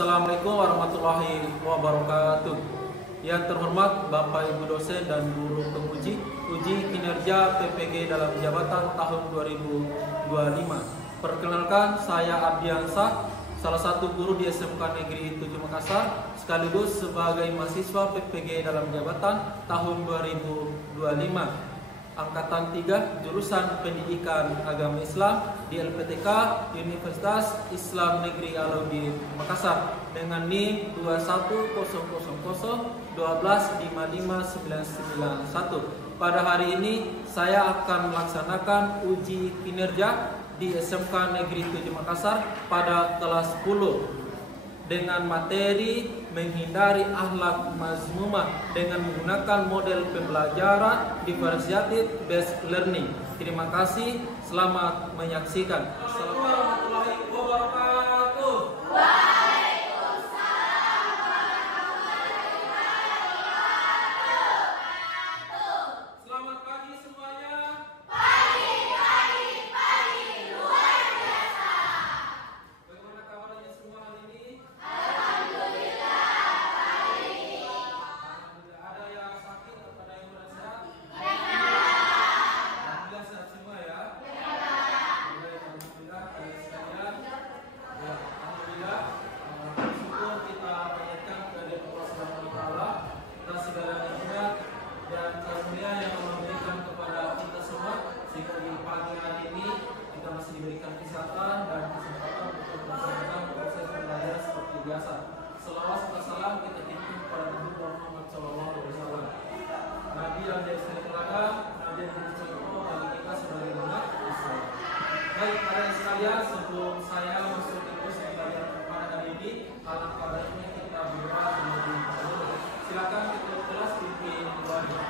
Assalamualaikum warahmatullahi wabarakatuh. Yang terhormat Bapak Ibu dosen dan guru penguji uji kinerja PPG dalam jabatan tahun 2025. Perkenalkan, saya Abdiansa, salah satu guru di SMK Negeri 7 Makassar, sekaligus sebagai mahasiswa PPG dalam jabatan tahun 2025. Angkatan 3 jurusan Pendidikan Agama Islam di LPTK Universitas Islam Negeri Alauddin Makassar dengan NIM 210012559991. Pada hari ini saya akan melaksanakan uji kinerja di SMK Negeri 7 Makassar pada kelas 10 dengan materi menghindari akhlak mazmumah dengan menggunakan model pembelajaran differentiated based learning. Terima kasih, selamat menyaksikan. Assalamualaikum warahmatullahi wabarakatuh. Selamat pagi semuanya. Bagaimana kabarnya semua hari ini? Diberikan kesehatan dan kesempatan untuk melaksanakan proses belajar seperti biasa. Selawat serta salam kita kirimkan kepada Nabi Muhammad SAW. Nabi yang jadi suri teladan, Nabi yang jadi contoh bagi kita sebagai umat Islam. Baik, para sekalian, sebelum saya masuk ke proses belajar pada hari ini, alangkah baiknya kita berdoa terlebih dahulu. Silakan kita kelas pimpin doanya.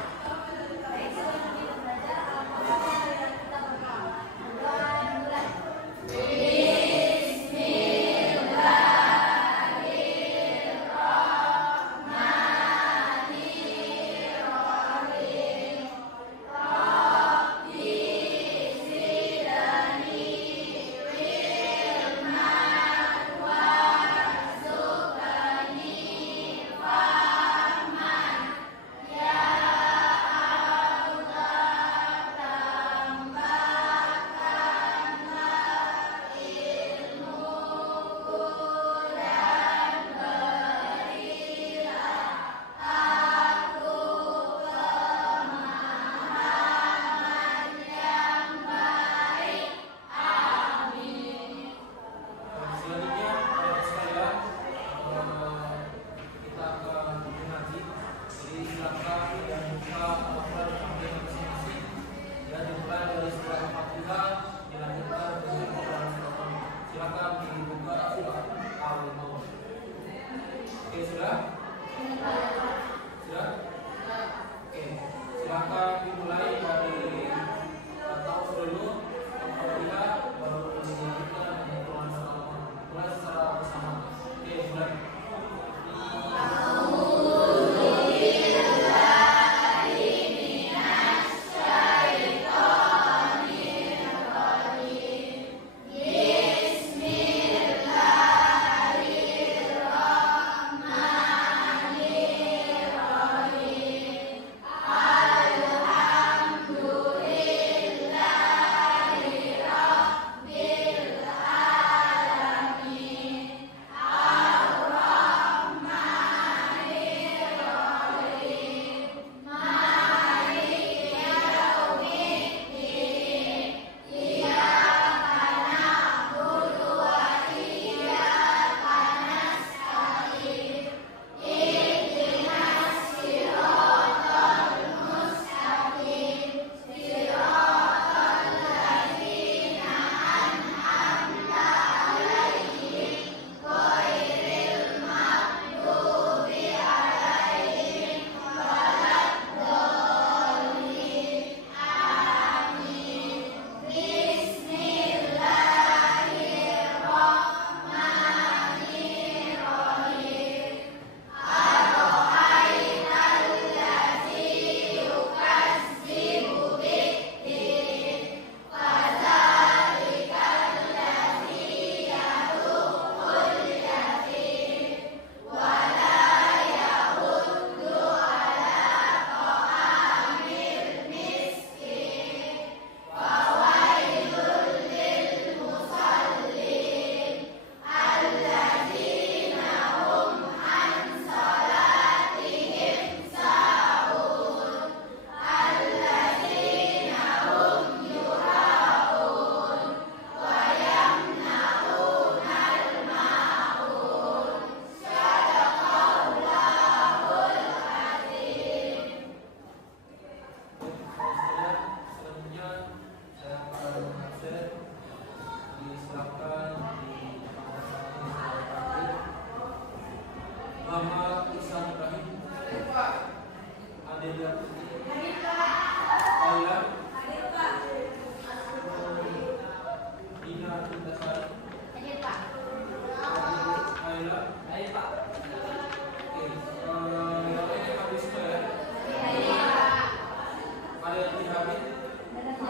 Baik,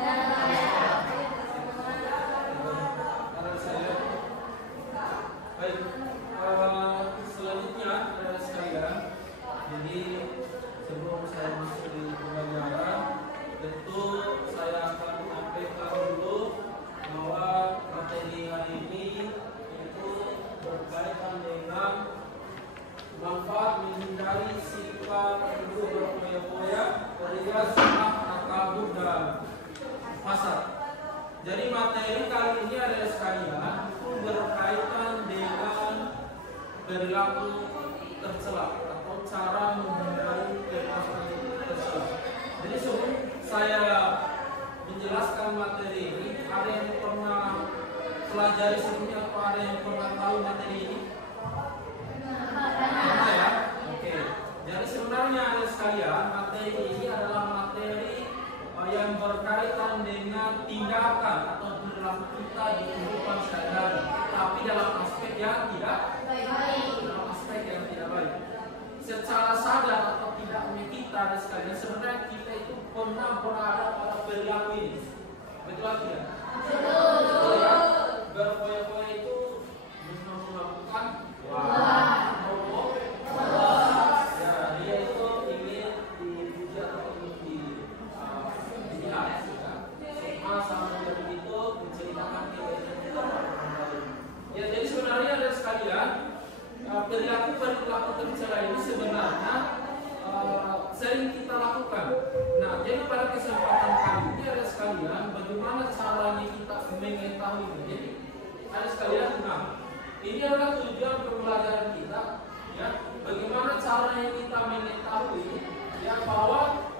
selanjutnya sekalian, jadi sebelum saya masuk di pembelajaran, tentu saya akan menyampaikan dulu bahwa materi hari ini itu berkaitan dengan manfaat menghindari sifat ibu berfoya-foya, alias takabur dan hasad. Jadi materi kali ini adalah sekalian itu berkaitan dengan perilaku tercela atau cara menghindari perilaku tercela. Jadi sebelum saya menjelaskan materi ini, ada yang pernah pelajari sebelumnya atau ada yang pernah tahu materi ini? Pernah ya? Oke. Jadi sebenarnya ada sekalian, materi ini adalah materi yang berkaitan dengan tindakan atau perilaku kita di kehidupan sehari-hari, tapi dalam aspek yang tidak baik. Dalam aspek yang tidak baik. Secara sadar atau tidaknya kita ada sekalian, sebenarnya kita itu pernah berada pada perilaku ini. Betul tidak? Betul ya? Berfoya-foya itu melakukan merokok. Ya, dia itu ingin dipuji atau ingin dilihat. Semua sama begitu menceritakan kebaikan kita. Ya, jadi sebenarnya ada sekalian, perilaku tercela ini sebenarnya sering kita lakukan. Nah, jadi pada kesempatan kali ini ada sekalian, bagaimana caranya kita mengetahui ini. Jadi ada sekalian, nah ini adalah tujuan pembelajaran kita, ya. Bagaimana caranya kita mengetahui, ya, bahwa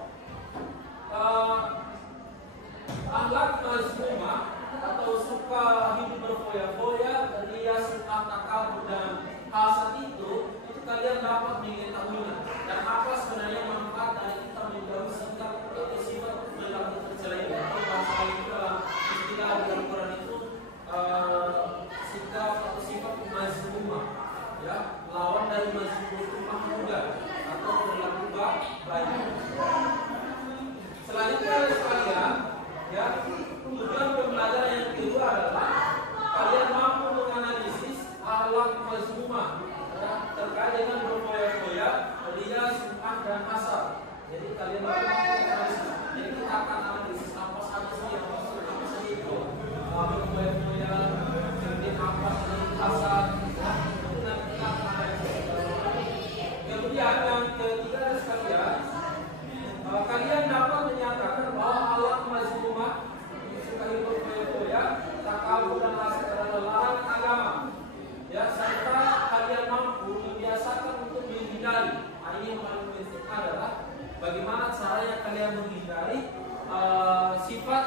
akhlak mazmumah atau suka hidup berfoya-foya, dia suka takabur dan hasad itu kalian dapat mengetahuinya. Dan apa sebenarnya manfaat dari kita menjauhi sikap atau sifat perilaku tercela ini, atau bahasa lain dalam istilah di Al-Quran itu sikap atau sifat mazmumah, ya, lawan dari mazmumah itu mahmudah atau perilaku baik. Selanjutnya sekalian, ya, tujuan pembelajaran yang kedua adalah kalian mampu menganalisis akhlak mazmumah, ya, terkait dengan berfoya-foya, ria, sum'ah dan hasad. Jadi kalian mampu menganalisis. Jadi kita akan analisis apa saja sih yang maksud apa saja itu berfoya-foya, kemudian apa saja hasad. Itu nanti kita akan analisis. Kemudian yang ketiga sekalian, kalian dapat menyatakan bahwa akhlak mazmumah, suka hidup berfoya-foya, takabur dan hasad adalah larangan agama. Ya, serta kalian mampu membiasakan untuk menghindari. Ini yang paling penting adalah bagaimana caranya kalian menghindari sifat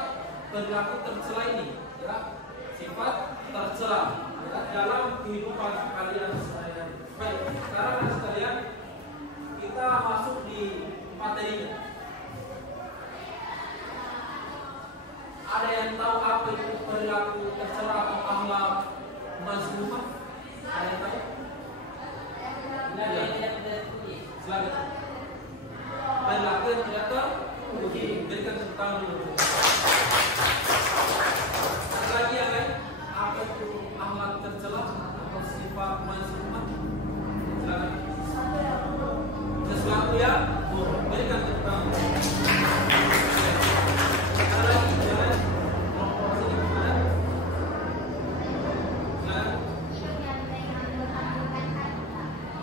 perilaku tercela ini, ya, sifat tercela, ya, dalam kehidupan kalian sehari-hari. Baik, sekarang sekalian kita masuk di materinya. Ada yang tahu apa itu perilaku tercela atau akhlak mazmumah? Ada yang tahu? Silakan. Perilaku yang tidak terpuji, berikan tepuk tangan dulu. Ada lagi yang lain? Apa itu akhlak tercela atau sifat mazmumah? Silakan. Sesuatu ya? Berikan tepuk tangan. Ada lagi? Silakan.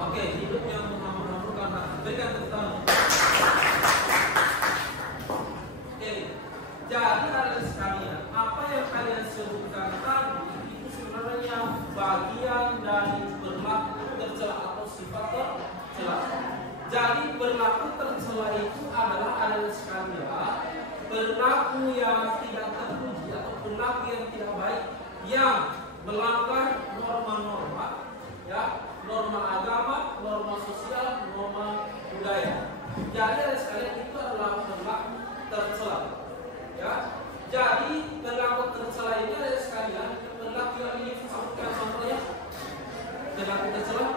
Oke, hidup yang menghambur-hamburkan, berikan tepuk tangan. Oke, jadi ada sekalian, apa yang kalian sebutkan tadi itu sebenarnya bagian dari perilaku tercela atau sifat tercela. Jadi perilaku tercela itu adalah sekalian perilaku yang tidak terpuji atau perilaku yang tidak baik yang melanggar norma-norma, ya, norma agama, norma sosial, norma budaya. Jadi ada sekalian itu adalah perilaku tercela, ya. Jadi perilaku tercela ini ada sekalian perilaku yang ini sebutkan contohnya. Perilaku tercela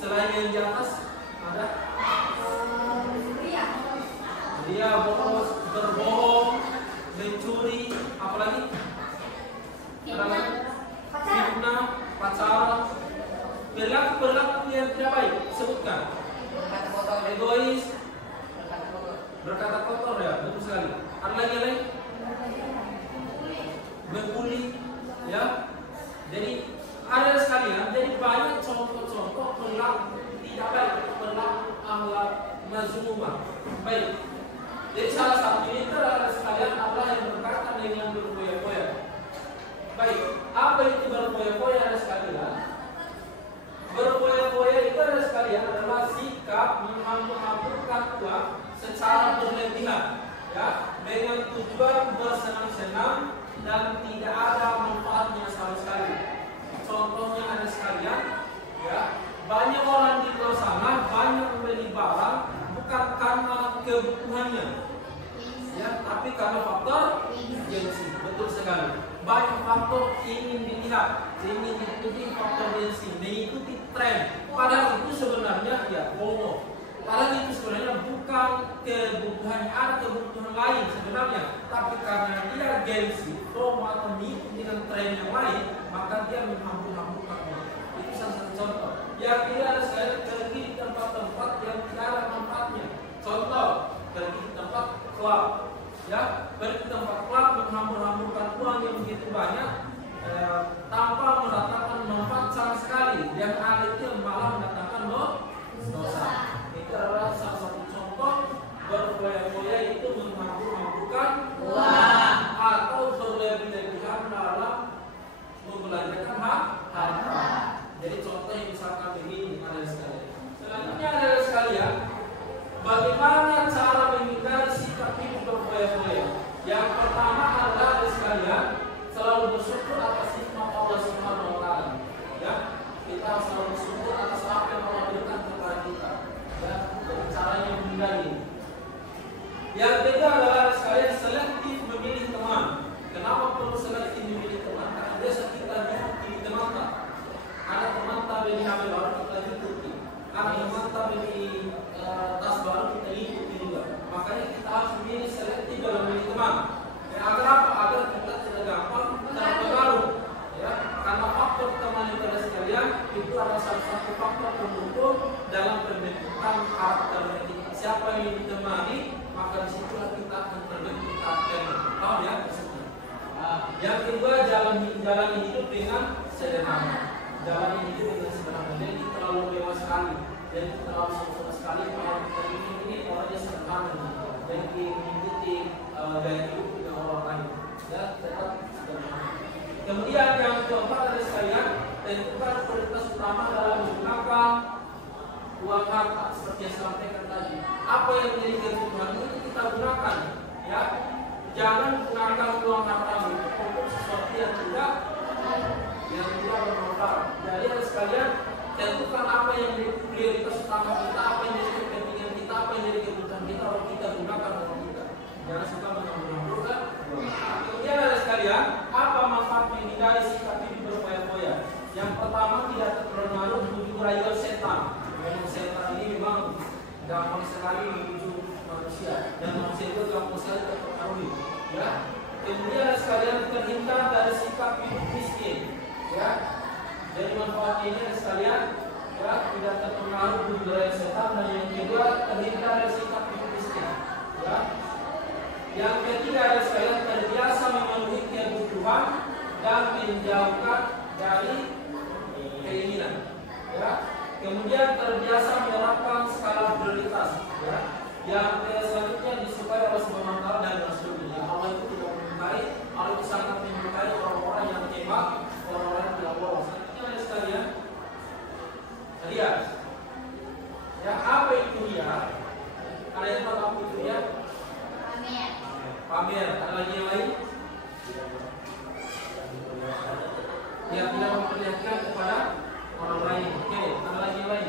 selain yang di atas ada Dia boros, berbohong, mencuri, apalagi? Fitnah, pacaran, perilaku yang tidak baik. Sebutkan. Egois, berkata kotor ya, betul sekali. Ada lagi lain? Membuli, ya. Jadi ada sekalian. Jadi banyak contoh-contoh perilaku tidak baik, perilaku akhlak mazmumah. Baik. Jadi salah satunya itu adalah sekalian Allah yang berkata dengan berfoya-foya. Baik, apa itu berfoya-foya ada sekalian? Berfoya-foya itu ada sekalian adalah sikap menghambur-hamburkan uang secara berlebihan, ya, dengan tujuan bersenang-senang dan tidak ada manfaatnya sama sekali. Contohnya ada sekalian, ya, banyak orang di luar sana banyak membeli barang bukan karena kebutuhannya, ya, tapi karena faktor gengsi. Betul sekali. Banyak faktor ingin dilihat, ingin diikuti faktor gengsi, mengikuti tren. Padahal itu sebenarnya ya FOMO. Padahal itu sebenarnya bukan kebutuhan, ada kebutuhan lain sebenarnya, tapi karena dia gengsi, FOMO atau mengikuti dengan tren yang lain, maka dia menghambur-hamburkan uang. Itu salah satu contoh. Yang tidak ada sekali pergi di tempat-tempat yang tidak ada manfaatnya. Contoh, pergi di tempat klub, ya, pergi di tempat klub menghambur-hamburkan uang yang begitu banyak tanpa mendatangkan manfaat sama sekali. Yang ada itu malah mendatangkan dosa. Itu adalah salah satu contoh berfoya-foya itu menghambur-hamburkan uang atau berlebih-lebihan dalam membelanjakan harta. Jadi contohnya misalkan begini ada sekalian. Selanjutnya ada sekalian, bagaimana cara menghindari sikap hidup berfoya-foya? Yang pertama adalah ada sekalian selalu bersyukur atas nikmat Allah Subhanahu wa taala. Ya, kita selalu bersyukur atas apa yang Allah berikan kepada kita. Ya, dengan caranya menghindari. Yang kedua adalah sekalian selektif memilih teman. Kenapa perlu selektif memilih teman? Karena biasa kita mengikuti teman tak. Ada teman tak beli HP baru kita ikuti. Ada teman tak beli tas baru kita ikuti juga. Makanya kita harus memilih selektif dalam memilih teman. Agar apa? Agar kita tidak gampang terpengaruh. Ya, karena faktor teman itu ada sekalian itu adalah salah satu faktor pendukung dalam pembentukan karakter kita. Siapa yang ditemani, maka disitulah kita akan terbentuk karakternya. Paham ya? Yang kedua, jalan hidup dengan sederhana. Jalan hidup dengan sederhana. Jadi terlalu mewah sekali. Jadi terlalu sempurna sekali. Kalau kita ini orangnya sederhana. Jadi mengikuti gaya hidup dengan orang lain. Ya, tetap sederhana. Kemudian yang keempat ada sekalian, tentukan prioritas utama dalam menggunakan uang harta seperti yang saya sampaikan tadi. Apa yang menjadi kebutuhan itu kita gunakan, ya. Jangan gunakan uang harta untuk sesuatu yang tidak bermanfaat. Jadi ada sekalian, tentukan apa yang menjadi prioritas utama kita, apa yang menjadi kepentingan kita, apa yang menjadi kebutuhan kita, kalau kita gunakan uang kita. Jangan suka menghambur-hamburkan. Kemudian ada sekalian, apa manfaat menghindari sikap hidup berfoya-foya? Yang pertama, tidak terpengaruh bujuk rayuan setan. Memang setan ini memang gampang sekali membujuk manusia, dan manusia itu gampang sekali terpengaruh. Ya. Kemudian ada sekalian, terhindar dari sikap hidup miskin. Ya. Jadi manfaatnya ini ada sekalian, ya, tidak terpengaruh bujuk rayuan setan, dan yang kedua, terhindar dari sikap hidup miskin. Ya. Yang ketiga ada sekalian, terbiasa memenuhi kebutuhan dan menjauhkan dari keinginan. Ya. Kemudian terbiasa menerapkan skala prioritas. Ya. Yang selanjutnya disukai oleh Subhanahu wa taala dan Rasulnya. Allah itu tidak menyukai, Allah itu sangat menyukai orang-orang yang hebat, orang-orang yang tidak boros. Selanjutnya ada sekalian, riya. Ya, apa itu riya? Ada yang tahu apa itu riya? Pamer. Ada lagi yang lain? Yang tidak memperlihatkan kepada orang lain. Oke, ada lagi yang lain?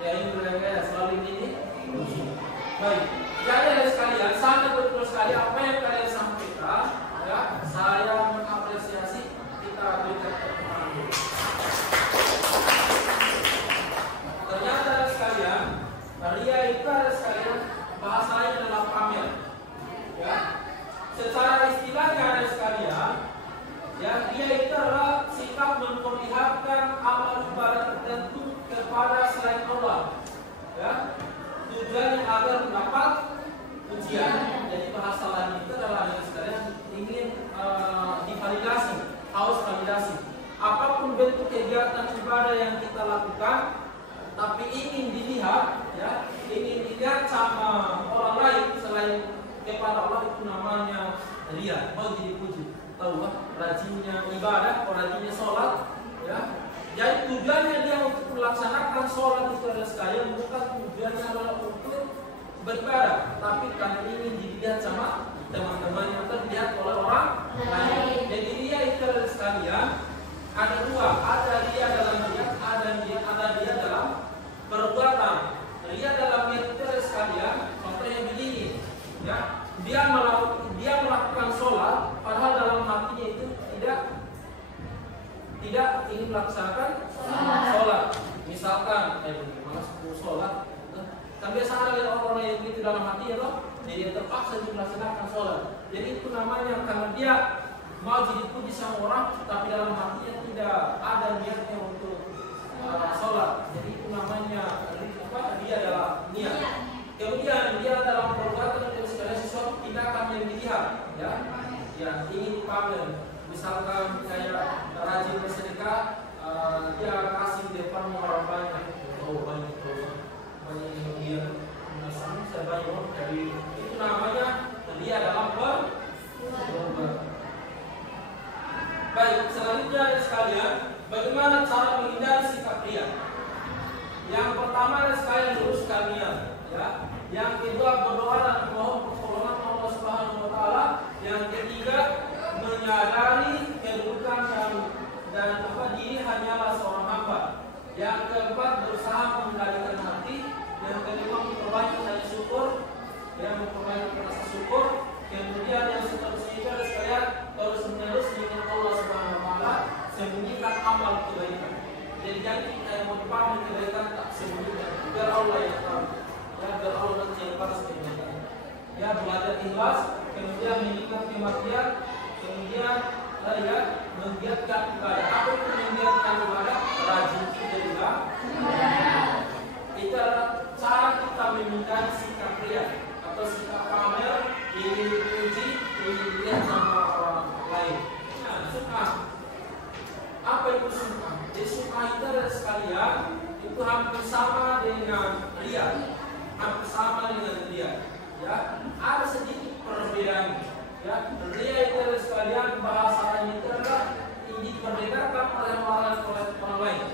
Ya, ini berbeda. Selalu ini. Baik. Jadi ada sekalian, sangat betul sekali apa yang kalian sampaikan. Ya, saya mengapresiasi. Kita berikan kepada ternyata itu ada sekalian bahasa lain adalah pamer. Ya. Secara istilahnya ada sekalian, ya, dia itu adalah sikap memperlihatkan amal ibadah tertentu kepada selain Allah. Ya. Tujuannya agar mendapat pujian. Jadi bahasa lain itu adalah yang sekalian ingin divalidasi, haus validasi. Apapun bentuk kegiatan ibadah yang kita lakukan, tapi ingin dilihat, ya, ingin dilihat sama orang lain selain kepada Allah, itu namanya ria, mau dipuji. Tahu kan? Rajinnya ibadah, rajinnya sholat, ya. Jadi tujuannya dia untuk melaksanakan sholat itu adalah sekalian, bukan tujuannya adalah untuk beribadah, tapi karena ingin dilihat sama teman-teman atau dilihat oleh orang lain. Jadi ria itu adalah sekalian ada dua, ada ria dalam niat, ada ria dalam perbuatan. Ria dalam niat itu adalah sekalian, contohnya begini, ya, dia melakukan sholat, padahal dalam hatinya itu tidak ingin melaksanakan sholat. Misalkan, malas sholat, kan biasa ada orang-orang yang begitu dalam hatinya loh, jadi terpaksa untuk melaksanakan sholat. Jadi itu namanya karena dia mau jadi puji sama orang, tapi dalam hatinya tidak ada niatnya untuk sholat. Jadi itu namanya dia adalah niat. Kemudian dia dalam perbuatan dan segala sesuatu tindakan yang dilihat, ya, ingin dipamer. Misalkan kayak rajin bersedekah, dia kasih di depan orang banyak, banyak dia misalnya saya banyak dari itu namanya dia dalam perbuatan. Baik, selanjutnya sekalian, bagaimana cara menghindari sikap ria? Yang pertama sekalian luruskan niat, ya. Yang kedua berdoa dan memohon pertolongan Allah Subhanahu wa taala. Yang ketiga menyadari kedudukan dan diri hanyalah seorang hamba. Yang keempat berusaha mengendalikan hati. Yang kelima memperbanyak rasa syukur, memperbanyak rasa syukur. Kemudian yang seterusnya itu adalah sekalian terus menerus mengingat Allah Subhanahu wa taala, sembunyikan amal kebaikan. Jadi jangan kita yang mau dipamer kebaikan tak sembunyikan, biar Allah yang tahu. Ya, biar Allah nanti yang balas kebaikan. Ya, belajar ikhlas, kemudian mengingat kematian, kemudian ya, menggiatkan ibadah. Apa itu menggiatkan ibadah? Rajin juga. Itu adalah cara kita menghindari sikap ria atau sikap pamer, ingin dipuji, ingin dilihat sama orang lain. Nah, sum'ah. Apa itu sum'ah? Jadi sum'ah itu adalah sekalian, itu hampir sama dengan ria, hampir sama dengan ria. Ya, ada sedikit perbedaan. Ya, ria itu adalah sekalian bahasanya itu adalah diperbedakan oleh orang lain.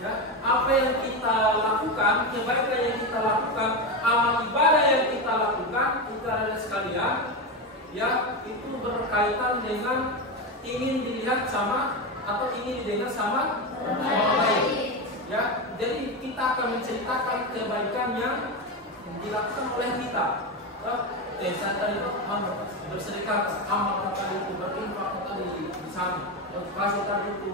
Ya, apa yang kita lakukan, kebaikan yang kita lakukan, amal ibadah yang kita lakukan, itu adalah sekalian, ya, itu berkaitan dengan ingin dilihat sama atau ingin didengar sama orang lain. Ya, jadi kita akan menceritakan kebaikan yang dilakukan oleh kita. Saya tadi bersedekah, amal kata itu, berinfak kata di sana, kasih tadi itu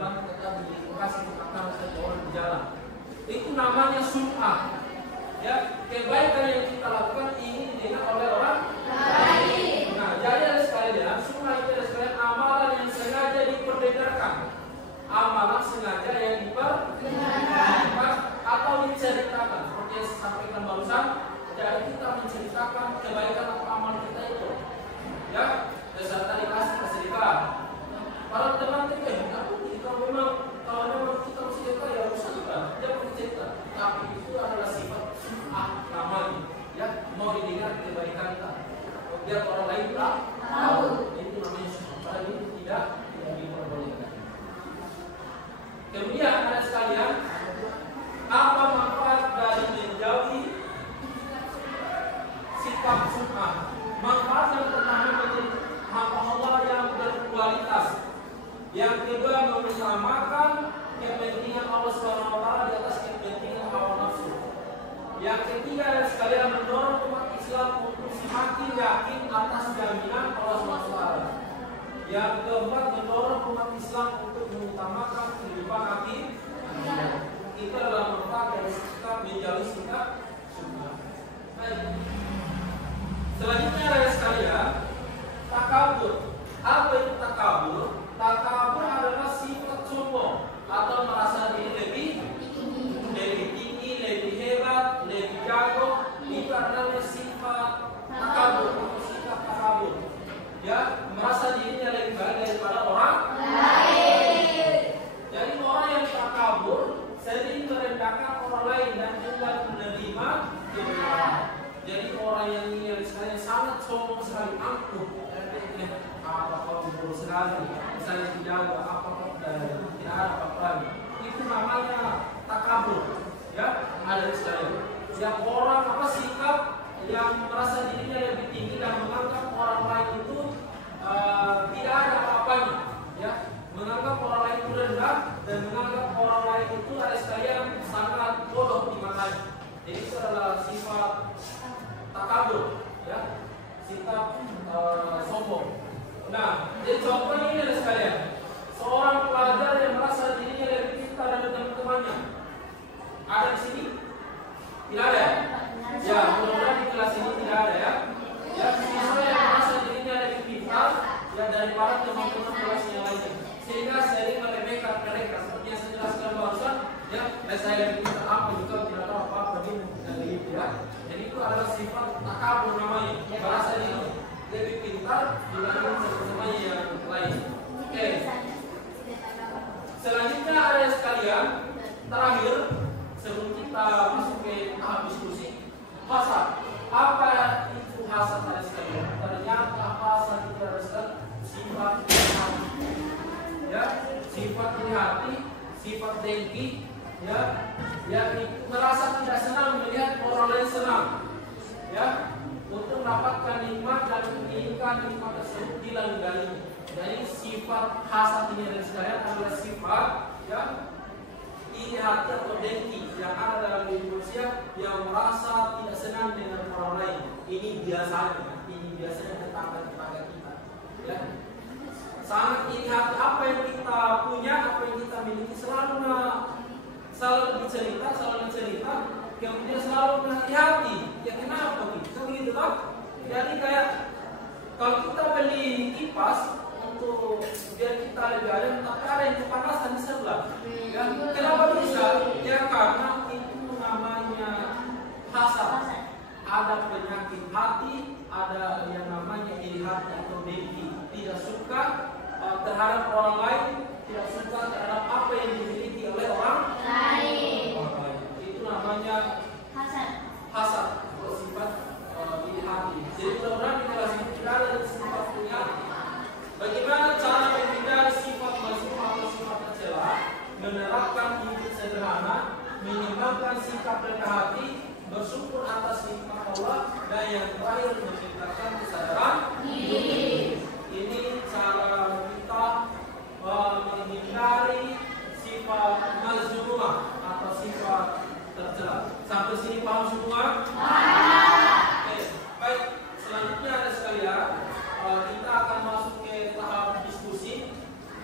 bantu kata di kasih makan satu orang di jalan. Itu namanya sum'ah. Ya, kebaikan yang kita lakukan ingin didengar oleh orang lain. Nah, jadi ada sekalian, sum'ah itu ada sekalian amalan yang sengaja diperdengarkan, amalan sengaja yang diperdengarkan atau diceritakan. Seperti yang saya sampaikan barusan, jadi kita menceritakan kebaikan atau amal kita itu. Ya, saya tadi kasih sedekah. Para teman kita kalau memang kita mesti cerita ya usah juga, jangan cerita. Tapi itu adalah sifat sum'ah namanya. Ya, mau didengar kebaikan kita, biar orang lain tahu. Itu namanya sum'ah. Padahal itu tidak diperbolehkan. Kemudian ada sekalian, apa manfaat dari menjauhi sifat sum'ah? Manfaat yang pertama menjadi hamba Allah yang berkualitas. Yang kedua mengutamakan kepentingan Allah SWT di atas kepentingan hawa nafsu. Yang ketiga sekalian mendorong umat Islam untuk semakin yakin atas jaminan Allah SWT. Yang keempat mendorong umat Islam untuk mengutamakan kehidupan akhirat. itu adalah manfaat dari sikap menjauhi sikap syubhat. Baik. Selanjutnya ada sekalian, takabur. Apa itu takabur? Takabur adalah sifat sombong atau merasa diri lebih tinggi, lebih hebat, lebih jago. Itu adalah sifat takabur atau sikap takabur. Ya, merasa dirinya lebih baik daripada orang lain. Jadi orang yang takabur sering merendahkan orang lain dan juga menerima kebenaran. Jadi orang yang ini sekali sangat sombong sekali, angkuh, apa buruk sekali, misalnya dijaga apa tidak ada apa-apa. Itu namanya takabur. Ya, ada sekali. Yang orang apa sikap yang merasa dirinya lebih tinggi dan menganggap orang lain itu tidak ada apa-apanya, ya, menganggap orang lain itu rendah dan menganggap orang lain itu ada sekalian sangat bodoh di matanya. Jadi itu adalah sifat takabur, ya, sikap sombong. Nah, jadi contohnya ini ada sekalian, seorang pelajar yang merasa dirinya lebih pintar dari teman-temannya. Ada di sini? Tidak ada ya? Ya, mudah-mudahan di kelas ini tidak ada ya. Ya, siswa yang merasa dirinya lebih pintar ya daripada teman-teman kelas yang lainnya, sehingga sering meremehkan mereka. Seperti yang saya jelaskan barusan, ya, saya lebih pintar apa juga tidak tahu apa-apa dari itu ya. Jadi itu adalah sifat takabur namanya. Merasa diri lebih pintar dibanding teman-temannya yang lain. Oke. Selanjutnya ada sekalian, terakhir sebelum kita masuk ke tahap diskusi, hasad. Apa itu hasad ada sekalian? Ternyata hasad itu adalah sifat hati, ya, sifat hati, sifat dengki, ya, yang merasa tidak senang melihat orang lain senang, ya, untuk mendapatkan nikmat dan menginginkan nikmat tersebut dilanggangi. Jadi sifat hasad ini ada sekalian adalah sifat, ya, iri hati atau dengki yang ada dalam diri manusia yang merasa tidak senang dengan orang lain. Ini biasanya tetangga-tetangga kita, ya. Sangat iri hati apa yang kita punya, apa yang kita miliki, selalu dicerita, kemudian selalu hati-hati. Ya kenapa begitu kan? Jadi kayak kalau kita beli kipas untuk biar kita lebih adem, tapi ada yang kepanasan di sebelah. Ya, kenapa bisa? Ya karena itu namanya hasad. Ada penyakit hati, ada yang namanya iri hati atau dengki. Tidak suka terhadap orang lain, tidak suka terhadap apa yang dimiliki oleh orang lain. Itu namanya hasad atau sifat iri hati. Jadi mudah-mudahan di kelas ini tidak ada sifat iri hati. Bagaimana cara menghindari sifat mazmum atau sifat tercela? Menerapkan hidup sederhana, menimbangkan sikap rendah hati, bersyukur atas nikmat Allah, dan yang terakhir menciptakan kesadaran diri. Ini cara kita menghindari sifat mazmumah atau sifat tercela. Sampai sini paham semua? Oke, baik. Selanjutnya ada sekalian, kita akan masuk ke tahap diskusi.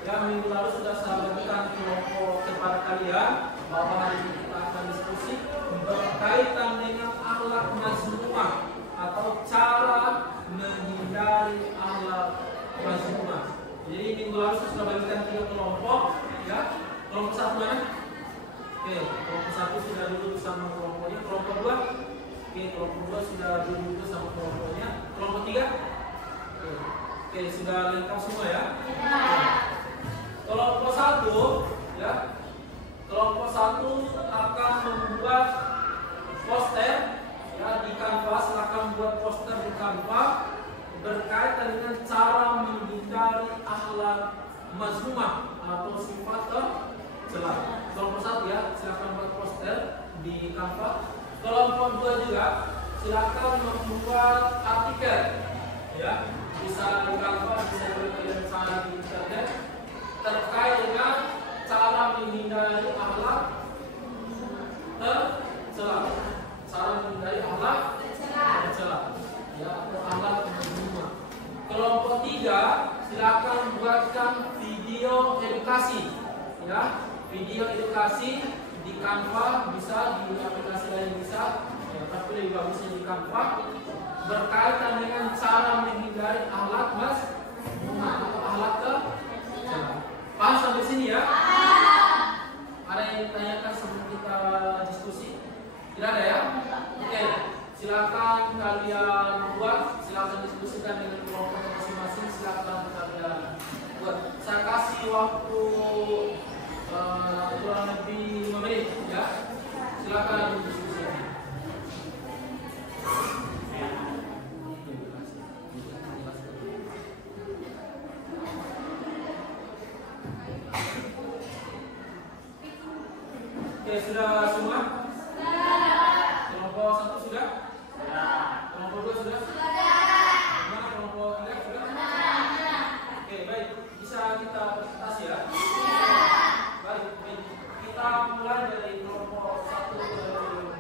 Yang minggu lalu sudah saya berikan kelompok kepada kalian bahwa hari ini kita akan diskusi berkaitan dengan akhlak mazmumah atau cara menghindari akhlak mazmumah. Jadi minggu lalu saya sudah berikan 3 kelompok, ya. Kelompok 1 mana? Oke, kelompok 1 sudah duduk sama kelompoknya. Kelompok 2, oke, kelompok 2 sudah duduk sama kelompoknya. Kelompok 3, oke, sudah lengkap semua ya. Kelompok 1, ya. Kelompok 1 akan membuat poster, ya, di kanvas, akan membuat poster di kanvas berkaitan dengan cara menghindari akhlak mazmumah atau sifat tercela. Kelompok 1 ya, silakan buat poster di kanvas. Kelompok 2 juga silakan membuat artikel, ya, bisa di kanvas, bisa di sana di internet terkait dengan cara menghindari akhlak tercela. Cara menghindari akhlak tercela, ya, atau akhlak mazmumah. Kelompok 3 silakan buatkan video edukasi, ya, video edukasi di Canva bisa, di aplikasi lain bisa, ya, tapi lebih bagusnya di Canva. Berkaitan dengan cara menghindari ahlak mas atau ahlak ke paham sampai sini ya? Ada yang ditanyakan sebelum kita diskusi? Tidak ada ya? Oke, silakan kalian buat, silakan diskusikan dengan kelompok masing-masing, silakan kalian buat. Saya kasih waktu kurang lebih 5 menit ya. Silakan diskusikan. Oke, sudah semua? Kelompok 1 sudah? Kelompok 2 sudah? Gimana kelompok 3 sudah? Oke, baik. Bisa kita presentasi ya? Baik. Kita mulai dari kelompok 1 dulu.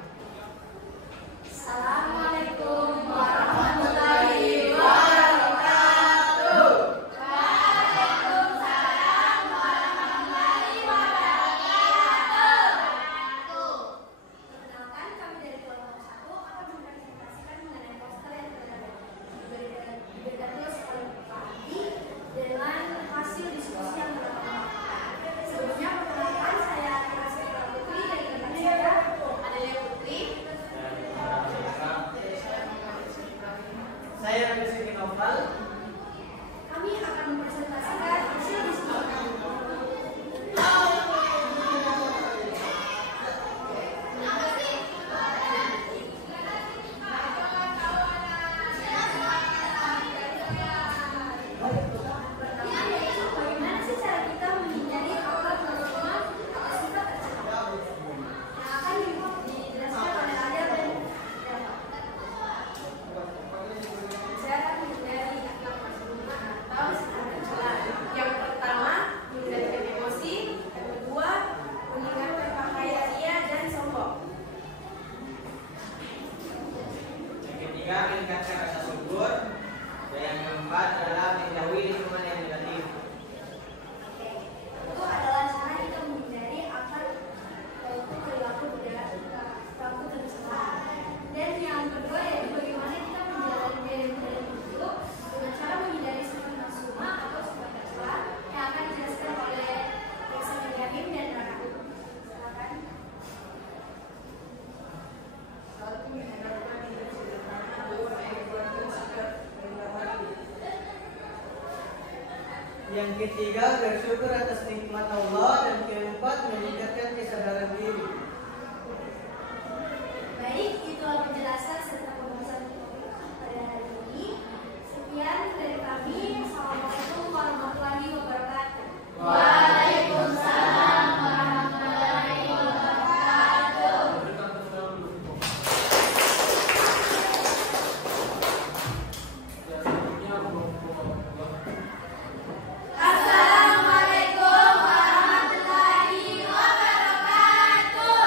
Assalamualaikum warahmatullahi wabarakatuh. Waalaikumsalam warahmatullahi wabarakatuh. Perkenalkan, kami dari kelompok 1 akan mempresentasikan mengenai poster yang diberikan oleh Pak Adi dengan hasil diskusi yang telah dilakukan. Sebelumnya perkenalkan, saya Ira Putri dari rekan saya Adelia Putri. Saya Rizky Noval. Kami akan mempresentasikan hasil diskusi kami. Bagaimana sih cara kita menghindari akhlak terorisme atau sifat tercela yang akan dijelaskan oleh Adel dan Delta. Cara menghindari akhlak terorisme atau sifat tercela. Yang pertama, mengendalikan emosi. Yang kedua, meninggalkan pakaian ria dan sombong. Yang ketiga, meningkatkan rasa syukur. Dan yang keempat adalah menjauhi lingkungan yang negatif. Itu adalah cara kita menghindari akan perilaku tercela. Dan yang kedua yaitu bagaimana kita menjalani gaya hidup dengan cara menghindari sifat maksuma atau sifat tercela yang akan dijelaskan oleh Reksa Yamin dan Raka. Silakan. Yang ketiga, bersyukur atas nikmat Allah. Dan keempat, meningkatkan kesadaran diri. Baik, itulah penjelasan serta pembahasan topik pada hari ini. Sekian dari kami. Assalamualaikum warahmatullahi wabarakatuh. Waalaikumsalam warahmatullahi wabarakatuh. Berikan tepuk tangan dulu. Ya, selanjutnya kelompok 2. Assalamualaikum warahmatullahi wabarakatuh.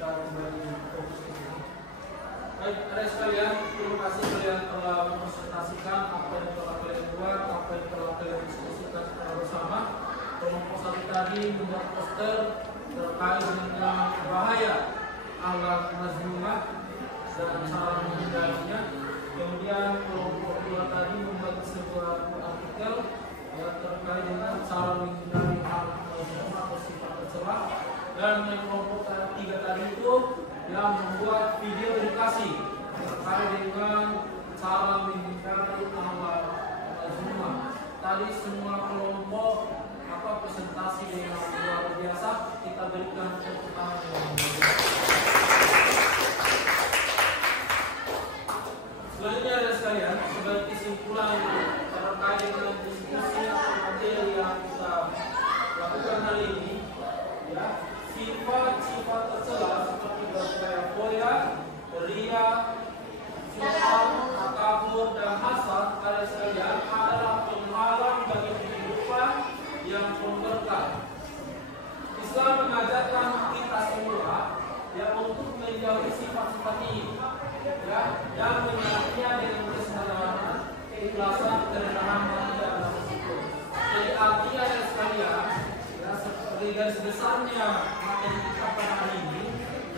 kita kembali fokus ke sini. Baik, ada sekalian, terima kasih kalian telah mempresentasikan apa yang telah kalian buat, apa yang telah kalian diskusikan secara bersama. Kelompok satu tadi membuat poster terkait dengan bahaya alat mazmumah dan cara menghindarinya. Kemudian kelompok dua tadi membuat sebuah artikel terkait dengan cara menghindari alat mazmumah atau sifat tercela. Dan yang kelompok tiga tadi itu yang membuat video edukasi terkait dengan cara menghindari alat mazmumah. Tadi semua kelompok presentasi yang luar biasa, kita berikan tepuk tangan yang luar biasa. Selanjutnya ada sekalian, sebagai kesimpulan terkait dengan diskusi atau materi yang kita lakukan hari ini, ya, sifat-sifat tercela seperti berfoya, ria, sifat, takabur, dan hasad ada sekalian adalah penghalang bagi kehidupan yang berkah. Islam mengajarkan kita semua yang untuk menjauhi sifat-sifat ini, ya, dan menyikapinya dengan kesadaran, keikhlasan, kerendahan hati dan risiko. Jadi artinya yang sekalian, ya, seperti garis besarnya materi kita pada hari ini,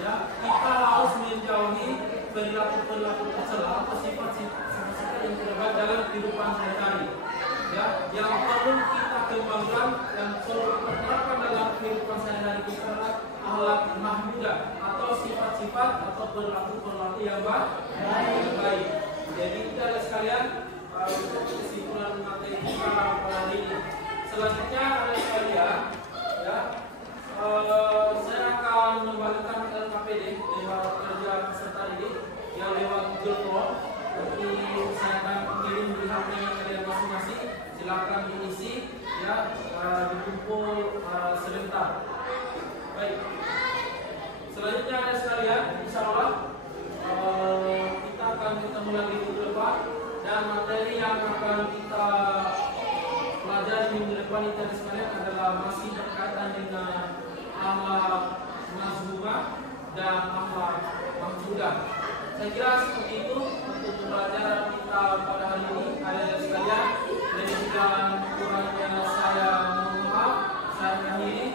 ya, kita harus menjauhi perilaku-perilaku tercela atau sifat-sifat yang tidak baik dalam kehidupan sehari-hari. Ya, yang perlu kita kembangkan, yang perlu terapkan dalam kehidupan sehari-hari kita adalah akhlak mahmudah atau sifat-sifat atau perilaku-perilaku yang baik. Jadi kita ada sekalian untuk kesimpulan materi kita pada hari ini. Selanjutnya ada sekalian, ya, saya akan membagikan LKPD lewat kerja peserta ini yang lewat Google Form. Jadi saya akan kirim di HP kalian masing-masing. Silakan diisi, ya, dikumpul sebentar. Baik. Selanjutnya ada sekalian, insya Allah kita akan ketemu lagi minggu depan dan materi yang akan kita pelajari minggu depan itu ada sekalian adalah masih berkaitan dengan akhlak mazmumah dan akhlak mahmudah. Saya kira seperti itu untuk pembelajaran kita pada hari ini. Ada sekalian, dan kurangnya saya mohon maaf. Saya akhiri.